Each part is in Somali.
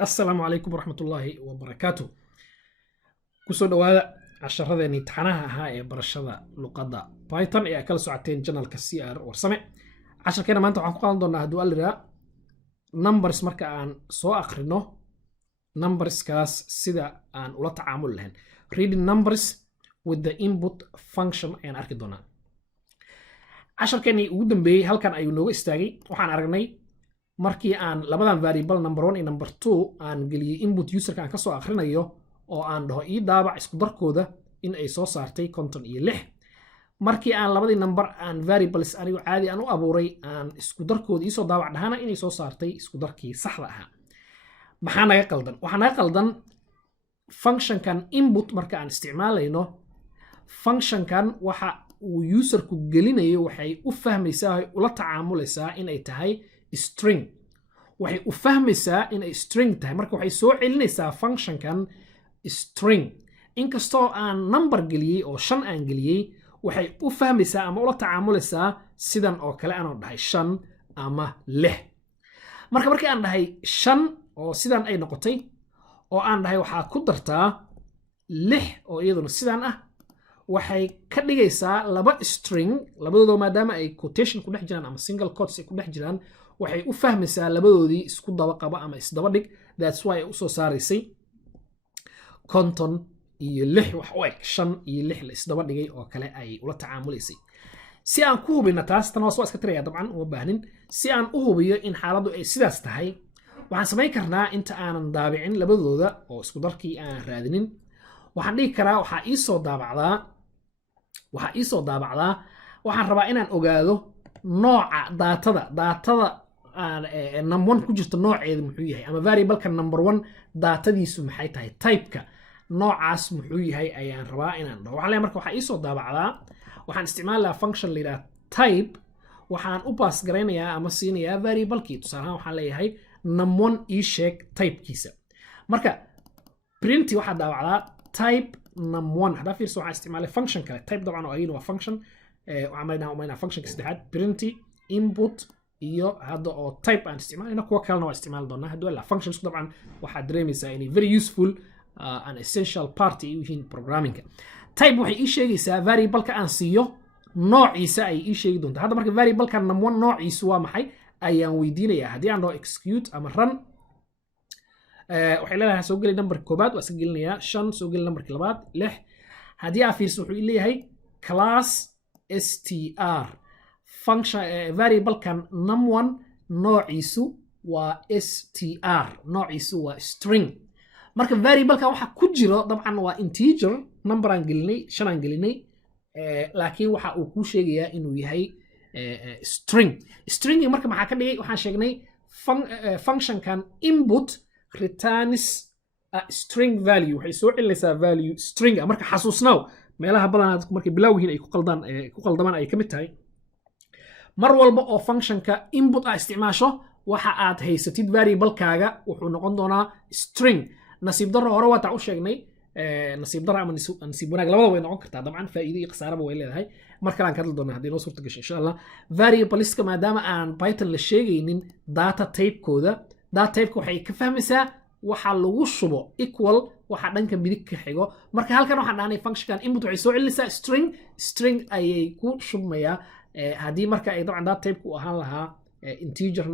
السلام عليكم ورحمة الله وبركاته. كسو دوادا عشراديني تحناها ahaa ee barashada luqadda Python ee kala socoteen channelka CR warsame. Casharkeena maanta waxaan ku qaadan doonaa hadduu alliraa numbers marka aan soo akhrino numberskaas sida aan ula tacaamul lahayn. Reading numbers with the input function ayaan arki doonaa. Casharkeeni ugu dambeeyay halkan ayuu nooga istaagay. Waxaan aragnay markii aan labadan variable number 1 iyo number 2 aan geliyay input userka aan ka soo akhrinayo oo aan dhaho ii daabac isku darkooda in ay soo saartay 56. markii aan labadii number aan variables anigu caadi aan u abuuray aan isku darkooda ii soo daabac dhahana inay soo saartay isku darkii saxda ahaa. maxaa naga qaldan? waxaa naga qaldan functionkan input marka aan isticmaalayno functionkan waxa uu userku gelinayo waxay u fahmaysaa ula tacaamulaysaa inay tahay string. waxay u fahmaysaa inay string tahay marka waxay soo celinaysaa functionkan string. inkastoo aan number geliyay oo 5 aan geliyay waxay u fahmaysaa ama ula tacaamulaysaa sidan oo kale aan dhahay 5 ama 6. markii aan dhahay 5 oo sidan ay noqotay oo aan dhahay waxa ku dartaa 6 oo iyaduna sidan ah waxay ka dhigaysaa laba string labadooda maadaama ay quotation ku dhex jiraan ama single quotes ay ku dhex jiraan waxay u fahmaysaa labadoodii isku daba qaba ama isdaba dhig. That's why ay u soo saaraysay konton iyo 6 wax u eg 5 iyo 6 la isdaba dhigay oo kale ay ula tacaamulaysay. si aan ku hubino taas tan waa soo iska tiraya dabcan uma baahnin. si aan u hubiyo in xaaladdu ay sidaas tahay waxaan samayn karnaa inta aanan daabicin labadooda oo isku darkii aan raadinin waxaan dhihi karaa waxaa ii soo daabacdaa waxaan rabaa inaan ogaado nooca daatada number 1 ku jirta nooceedu muxuu yahay ama variable-ka number 1 daatadiisu maxay tahay type-ka noocaas muxuu yahay ayaan rabaa inaan dhaho. waxaan leeyahay marka waxaa ii soo daabacdaa waxaan isticmaalayaa function la yiraahdo type waxaan u pass garaynayaa ama siinayaa variable-kii tusaale ahaan waxaan leeyahay num1 ii sheeg type-kiisa. marka print waxaa daabacdaa type num1 hadaa fiirso waxaan isticmaalay function kale type dabcan oo ayina waa function waxaan marinaa functionka saddexaad print input iyo hadda oo type aan isticmaalayna kuwa kalena waa isticmaali doonaa hadduu la functions dabcan waxaa dareemaysaa inay very useful an essential part ay yihiin programmingka. type waxay ii sheegaysaa variable-ka aan siiyo noociisa ay ii sheegi doontaa. hadda marka variable-ka num1 noociisu waa maxay ayaan weydiinayaa. haddii aan dhaho execute ama run waxay leedahay soo geli number koobaad waa iska gelinayaa 5 soo geli numberka labaad 6. haddii aan fiirso wuxuu leeyahay class str function variable-kan num1 noociisu waa str noociisu waa string. marka variable-kan waxa ku jiro dabcan waa integer number aan gelinay 5 aan gelinay laakiin waxa uu ku sheegayaa inuu yahay string. string marka maxaa ka dhigay waxaan sheegnay functionkan input returns a string value waxay soo celinaysaa value string marka xasuusnaaw meelaha badan markay bilowgiin ay ku qaldamaan ay kamid tahay mar walba oo functionka input ah isticmaasho waxa aad haysatid variable-kaaga wuxuu noqon doonaa string. nasiib darro hore waa taa u sheegnay nasiib darro ama nasiib wanaag labada way noqon kartaa dabcan faa'iido iyo khasaaraba way leedahay mar kale aan ka hadli doonaa haddii noo suurta gasho insha Allah. variableska maadaama aan Python la sheegaynin data type-kooda data type-ka waxay ka fahmaysaa waxa lagu shubo equal waxa dhanka midig ka xigo. marka halkan waxaan dhahnay functionkan input waxay soo celinaysaa string ayay ku shubmayaa haddii marka ay dabcan data type-ku ahaan lahaa integer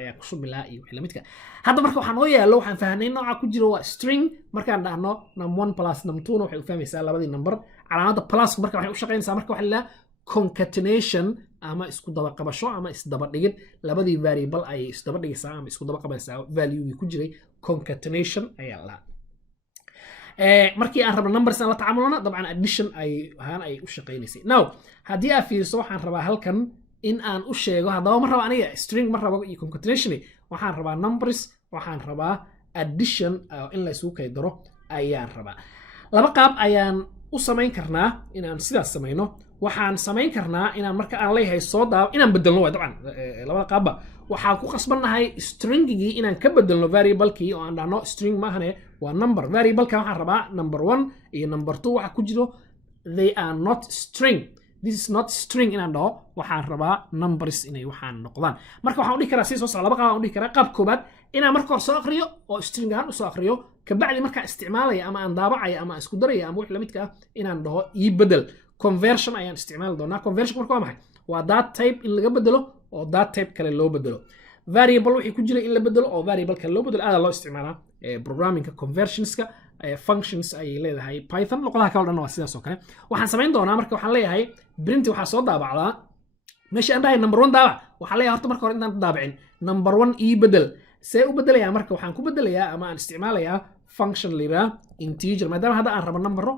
ayaa ku shubi lahaa iyo wixii la midka. hadda marka waxaan oo yaalo waxaan fahnay nooca ku jiro waa string. markaan dhahno num1 plus num2 waxay u fahmaysaa labadii number calaamadda plus marka waxay u shaqaynaysaa marka waxa la concatenation ama isku daba qabasho ama isdaba dhigid labadii variable ay isdaba dhigaysaa ama isku daba qabanaysaa value-gii ku jiray concatenation ayaa la markii aan rabno numbers aan la tacaamulno dabcan addition ay u shaqaynaysay. now haddii aad fiiriso waxaan rabaa halkan in aan u sheego haddaba ma rabo aniga string ma rabo iyo concatenation waxaan rabaa numbers waxaan rabaa addition in la isugu kay daro ayaan rabaa. laba qaab ayaan u samayn karnaa inaan sidaas samayno. waxaan samayn karnaa inaan marka aan leeyahay soo daab inaan bedelno waa dabcan labada qaabba waxaan ku qasbannahay stringigii inaan ka bedelno variable-kii oo aan dhahno string ma ahane waa number. variable-ka waxaan rabaa number 1 iyo number 2 waxa ku jiro they are not string this is not string inaan dhaho waxaan rabaa numbers inay waxaan noqdaan marka waxaan u dhihi karaa si soo socda laba qaab aan u dhihi karaa qaab koobaad inaan marka hore soo aqriyo oo string ahaan u soo aqriyo kabacdi markaa isticmaalaya ama aan daabacaya ama aan isku daraya ama wix la midka ah inaan dhaho ii bedel conversion ayaan isticmaali doonaa conversion marka waa maxay waa data type in laga bedelo oo data type kale loo bedelo variable wixii ku jira in la bedelo oo variable kale loo bedelo aad loo isticmaalaa programmingka conversionska functions ay leedahay python luqadaha kale dhan waa sidaas oo kale waxaan samayn doonaa marka waxaan leeyahay print waxaa soo daabacdaa meesha aan dhahay number 1 daabac waxaan leeyahay horta marka hore intaan daabacin number 1 ii bedel see u bedelayaa marka waxaan ku bedelayaa ama aan isticmaalayaa function lira integer maadaama hadda aan rabo numbero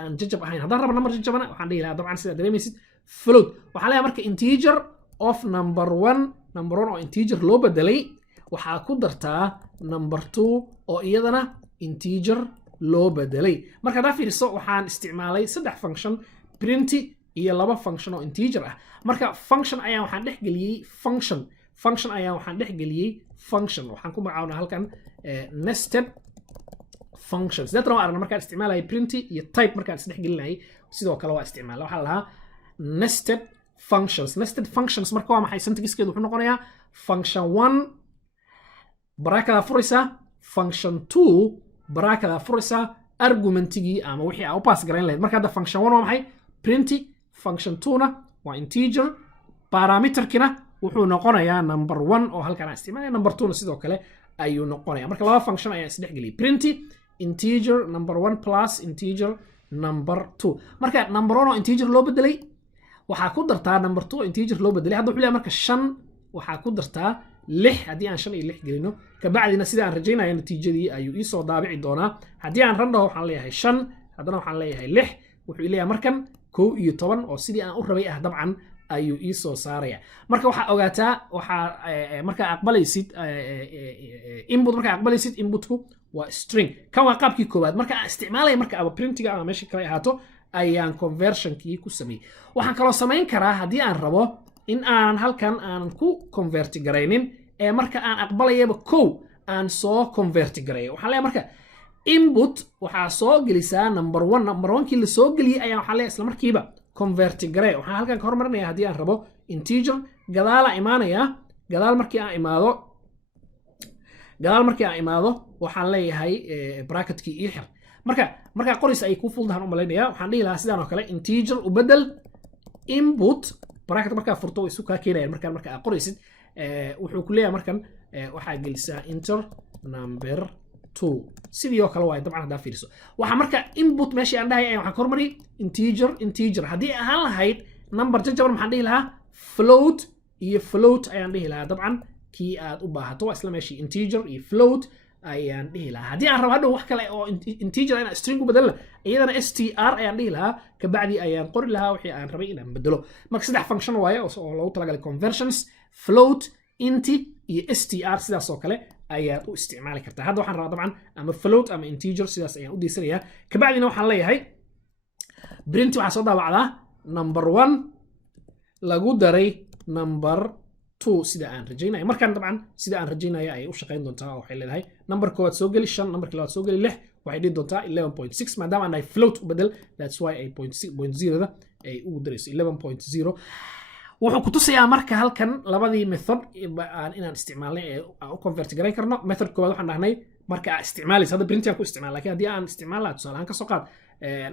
aan jajab ahayn haddaan rabo number jajabana waxaan dhihi lahaa dabcan sida dareemaysid float waxaan leeyahay marka integer of number 1 oo integer loo bedelay waxaa ku dartaa number 2 oo iyadana integer loo bedelay marka hadaa fiiriso waxaan isticmaalay 3 function print iyo 2 function oo integer ah marka function ayaan waxaan dhex geliyay function ayaan waxaan dhex geliyay function waxaan ku magacaabnaa halkan nested functions dadna waa aragna markaan isticmaalay print iyo type markaan isdhex gelinayay sidoo kale waa isticmaalay waxaa lahaa nested functions marka waa maxay syntaxkeedu wuxuu noqonayaa function 1 barakada furaysa function 2 barakada furaysa argumentigii ama wixii aan u pass garayn lahayd marka hadda function 1 waa maxay print function 2 na waa integer parameterkina wuxuu noqonayaa number 1 oo halkan aan isticmaalay number 2 na sidoo kale ayuu noqonayaa marka laba function ayaan isdhex geliyay print integer number 1 plus integer number 2 marka number 1 oo integer loo bedelay waxaa ku dartaa number 2 oo integer loo bedelay hadda wuxuu leeyahay marka 5 waxaa ku dartaa 6 haddii aan 5 iyo 6 gelino kabacdina sida aan rajaynayo natiijadii ayuu ii soo daabici doonaa haddii aan ran dhaho waxaan leeyahay 5 haddana waxaan leeyahay 6 wuxuu leeyahay markan 1 iyo 10 oo sidii aan u rabay ah dabcan ayuu ii soo saaraya marka waxaa ogaataa waxaa markaa aqbalaysid input markaa aqbalaysid inputku waa string kan waa qaabkii koowaad marka aan isticmaalaya marka aba printiga ama meesha kale ahaato ayaan conversionkii ku sameeyey waxaan kaloo samayn karaa haddii aan rabo in aan halkan aanan ku converti garaynin ee marka aan aqbalayaba kow aan soo converti garayo waxaan leeyahay marka input waxaa soo gelisaa number 1 kii la soo geliyay ayaan waxaan leeyahay isla markiiba converti garay waxaan halkan ka hormarinayaa haddii aan rabo integer gadaala imaanaya gadaal markii aan imaado waxaan leeyahay bracketkii ii xir marka qoris ay ku fuldahan u malaynayaa waxaan dhihi lahaa sidaan oo kale integer u bedel input bracket markaa furto way isu kaa keenayaan marka aad qoraysid wuxuu ku leeyahay markan waxaa gelisaa enter number 2 sidii oo kale waa dabcan hadaa fiiriso waxa marka input meeshii aan dhahay waxaan ka hormariyay integer haddii ahaan lahayd number jajaban maxaan dhihi lahaa float ayaan dhihi lahaa dabcan kii aad u baahato waa isla meeshii integer iyo float ayaan dhihi lahaa haddii aan rabo hadhow wax kale oo integer inaan string u bedelo iyadana str ayaan dhihi lahaa kabacdi ayaan qori lahaa wixii aan rabay inaan bedelo marka 3 function waaye oo loogu talagalay conversions float int iyo str sidaas oo kale ayaad u isticmaali kartaa hadda waxaan rabaa dabcan ama float ama integer sidaas ayaan u deysanayaa kabacdina waxaan leeyahay print waxaa soo daabacdaa number 1 lagu daray number 2 sida aan rajaynayo markaan dabcan sida aan rajaynayo ayay u shaqayn doontaa oo waxay leedahay number koowaad soo geli 5 numberka labaad soo geli 6 waxay dhihi doontaa 11.6 maadaama aan dhahay float u bedel that's why ay 0.0 da ay ugu darayso 11.0 wuxuu ku tusayaa marka halkan labadii method inaan isticmaalnay ee u convert garay karno method koowaad waxaan dhahnay marka aan isticmaalaysa hadda print aan ku isticmaal laakiin haddii aan isticmaalayo tusaale aan ka soo qaad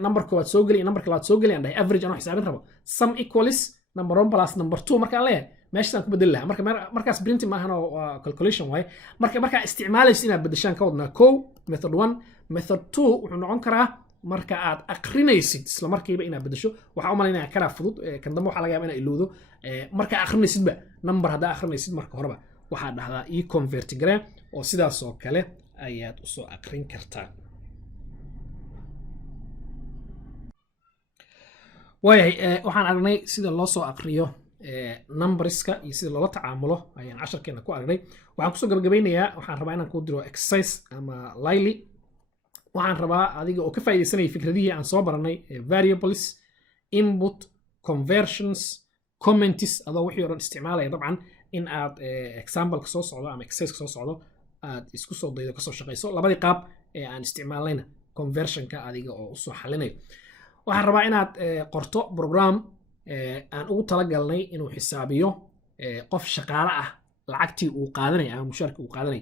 number koowaad soo geli numberka labaad soo geli aan dhahay average aan xisaabin rabo sum equals number 1 plus number 2 marka aan leeyahay meeshaan ku bedel lahaa markaas printing ma ahan oo calculation waaye marka isticmaalaysa inaad bedeshaan ka wadnaa kow method 1 method 2 wuxuu noqon karaa marka aad aqrinaysid isla markiiba inaad bedesho waxa u malaynayaa kana fudud kan dambe waxa laga yaabaa inaad ilowdo marka aqrinaysidba number hadaa aqrinaysid marka horeba waxaa dhahdaa ii convert garee oo sidaas oo kale ayaad u soo aqrin kartaa waayahay waxaan aragnay sida loo soo aqriyo numberska iyo sida loola tacaamulo ayaan casharkeena ku aragnay waxaan kusoo gabagabeynayaa waxaan rabaa inaan kuu diro exercise ama lyly waxaan rabaa adiga oo ka faa'iideysanaya fikradihii aan soo baranay variables input conversions comments adoo wixii oran isticmaalaya dabcan in aad example-ka soo socdo ama exercise-ka soo socdo aad isku soo daydo kasoo shaqayso labadii qaab ee aan isticmaalayna conversionka adiga oo u soo xalinayo waxaan rabaa inaad qorto program aan ugu talagalnay inuu xisaabiyo qof shaqaale ah lacagtii uu qaadanay ama mushaarka uu qaadanay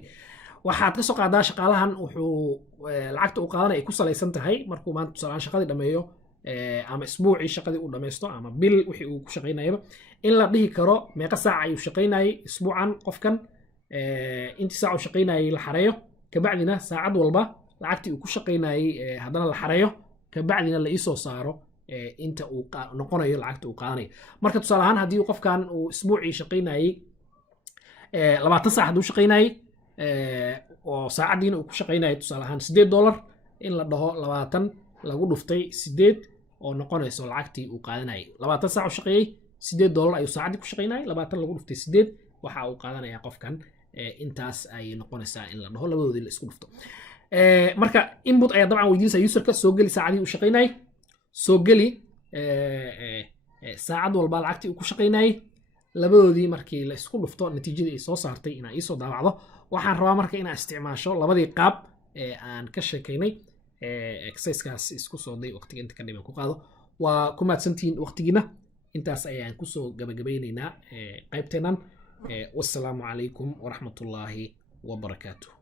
waxaad ka soo qaadaa shaqaalahan wuxuu lacagta uu qaadanay ay ku salaysan tahay markuu maanta tusaale shaqadii dhameeyo ama isbuucii shaqadii uu dhameysto ama bil wixii uu ku shaqaynayaba in la dhihi karo meeqa saac ayuu shaqaynayay isbuucan qofkan intii saac uu shaqaynayay la xareeyo kabacdina saacad walba lacagtii uu ku shaqaynayay haddana la xareeyo kabacdina la isoo saaro inta uu noqonayo lacagta uu qaadanayo marka tusaale ahaan haddii qofkan uu isbuucii shaqaynayay 20 saac hadduu shaqaynayay oo saacadiina uu ku shaqaynayay tusaale ahaan $8 in la dhaho 20 lagu dhuftay 8 oo noqonayso lacagtii uu qaadanayay 20 saac uu shaqeeyay $8 ayuu saacadii ku shaqaynayay 20 lagu dhuftay 8 waxa uu qaadanaya qofkan intaas ay noqonaysaa in la dhaho labadoodii la isku dhufto marka input ayaa dabcan weydiinaysa userka soo gali saacadii uu shaqaynayay soo gali saacad walba lacagtii uu ku shaqaynayay labadoodii markii la isku dhufto natiijadii ay soo saartay inaa ii soo daabacdo waxaan rabaa marka inaa isticmaasho labadii qaab ee aan ka sheekaynay exercisekaas isku soo day waqtiga inta ka dhiman ku qaado waa ku mahadsantihiin waqtigiina intaas ayaan kusoo gabagabeynaynaa qaybteennan wassalaamu calaykum waraxmatullaahi wabarakaatuh